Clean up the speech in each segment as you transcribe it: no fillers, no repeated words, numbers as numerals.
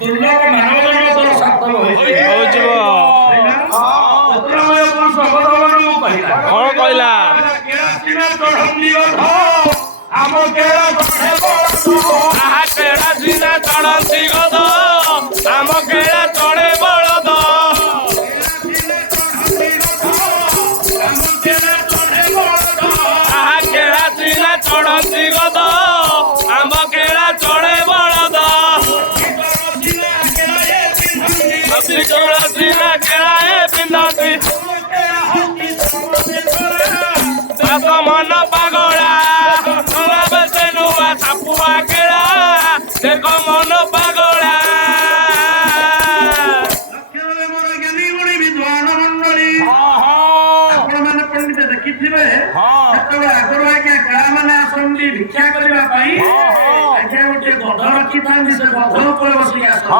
ଦୁର୍ଲଭ ମାନବ ଜନ୍ମ ତୋର ସାର୍ଥକ ହୋଇଯିବ। କଣ କହିଲା? ଆମ କେଳା ସିନା ଚଢନ୍ତି ଗଦ ଆମ କେଳା ଚଢେ ବଳଦ। କେଳା ସିନା ଚଢନ୍ତି ଗଦ ଆମ କେଳା ଚଢେ ବଳଦ। ସିନା କେଳାଏ ପିନ୍ଧନ୍ତି ତାଙ୍କ ମନ ପାଗଳା ସେ ନୂଆ ସାପୁଆ କେଳା ଦେଖ ମନ ପାଗଳା। ଆପଣମାନେ ପଣ୍ଡିତ ଦେଖିଥିବେ ସେତେବେଳେ ଆଗରୁ ଆଜ୍ଞା ଗାଁ ମାନେ ଆସନ୍ତି ଭିକ୍ଷା କରିବା ପାଇଁ ଆଜ୍ଞା ଗୋଟେ ଗଧ ରଖିଥାନ୍ତି ସେ ଗଧ ଉପରେ ବସିକି ଆସନ୍ତି।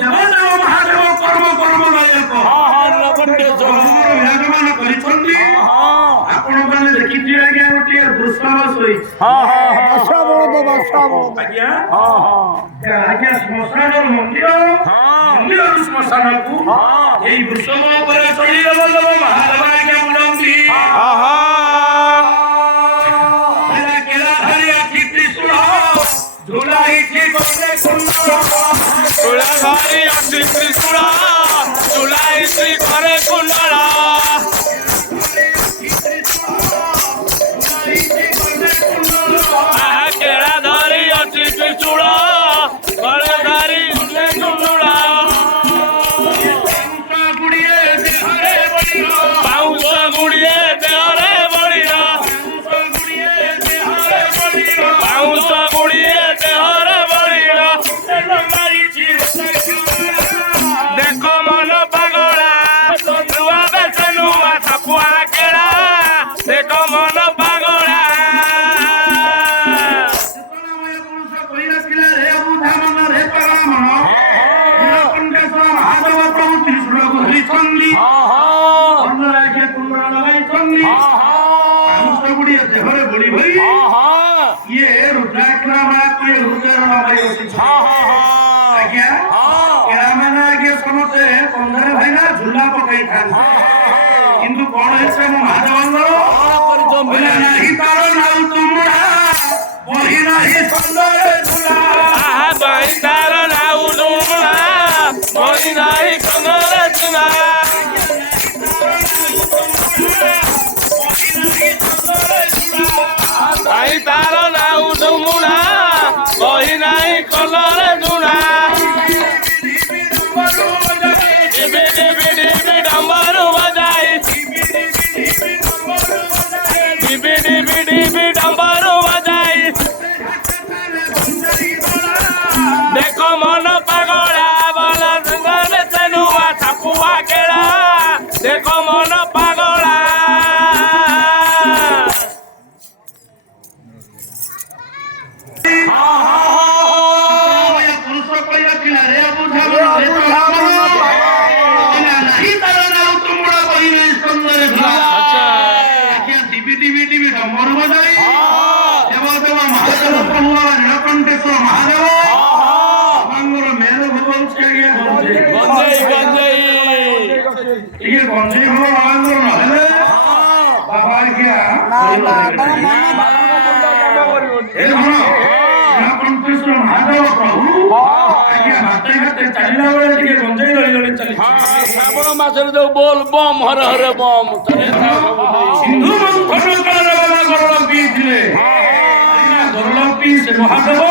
ଦେବଦେବ ମହାଦେବ କର୍ମ କର୍ମ ନାୟକ ବିରାଜମାନ କରିଛନ୍ତି। ଆପଣମାନେ ଦେଖିଥିବେ ଆଜ୍ଞା ଗୋଟିଏ ବୃଷଣ ଶୋଇଛି। ଆଜ୍ଞା ଆଜ୍ଞା ଶ୍ମଶାନର ମନ୍ଦିରରୁ ଶ୍ମଶାନକୁ ଏଇ ବୃଷଣ ଉପରେ ଚଢି ଦେବଦେବ ମହାଦେବ ଆଜ୍ଞା ବୁଲନ୍ତି। ଚୁଲାଇଛି ଘରେ କୁଣ୍ଡଳ କେଳା ଧରି ଅଛି ତ୍ରିଶୂଳ ଘରେ ଧରି କୁଣ୍ଡଳ ବାଉଁଶ ଗୁଡ଼ିଏ ଦେହରେ ବଳିର ବାଉଁଶ ଗୁଡ଼ିଏ ଦେହରେ ବଳିର ଦେଖ ମନ ପାଗଳା ନୂଆ ବେଶ ନୂଆ ସାପୁଆ କେଳା ଦେଖ ମନ ପାଗଳା। ଦେହରେ ବଳି ଭରି ଇଏ ରୁଦ୍ରାକ୍ଷର ଆଜ୍ଞା କେଳାମାନେ ଆଜ୍ଞା ସମସ୍ତେ କନ୍ଧରେ ଭାଇନା ଝୁଲା ପକାଇଥାନ୍ତି। କିନ୍ତୁ କଣ ହେଇছে ମୋ ମହାଦେବଙ୍କର ନାହିଁ ତାର ନାଉ ତୁମୁଡ଼ା ବହି ନାହିଁ ସନ୍ଦରେ ଝୁଲା ବହି ତାର ନାଉ ତୁମୁଡ଼ା ବହି ନାହିଁ ସନ୍ଦରେ ଝୁଲା ଭାଇ ତାର ନାଉ ତୁମୁଡ଼ା ବହି ନାହିଁ କଲରେ ଝୁଣା ଡମ୍ବରୁ ବଜାଇ ଡମ୍ବରୁ ବଜାଇ ଦେଖ ମନ ପାଗଳା ବଲ ସେ ନୂଆ ସାପୁଆ କେଳା ଦେଖ ମନ ପାଗଳା। ଶ୍ରାବଣ ମାସରେ ଯୋଉ ବୋଲ ବମ୍ ହର ହର ବମ୍ ସିନ୍ଧୁ ମନ୍ଥନ କାଳରେ ପିଇଥିଲେ ମହାଦେବ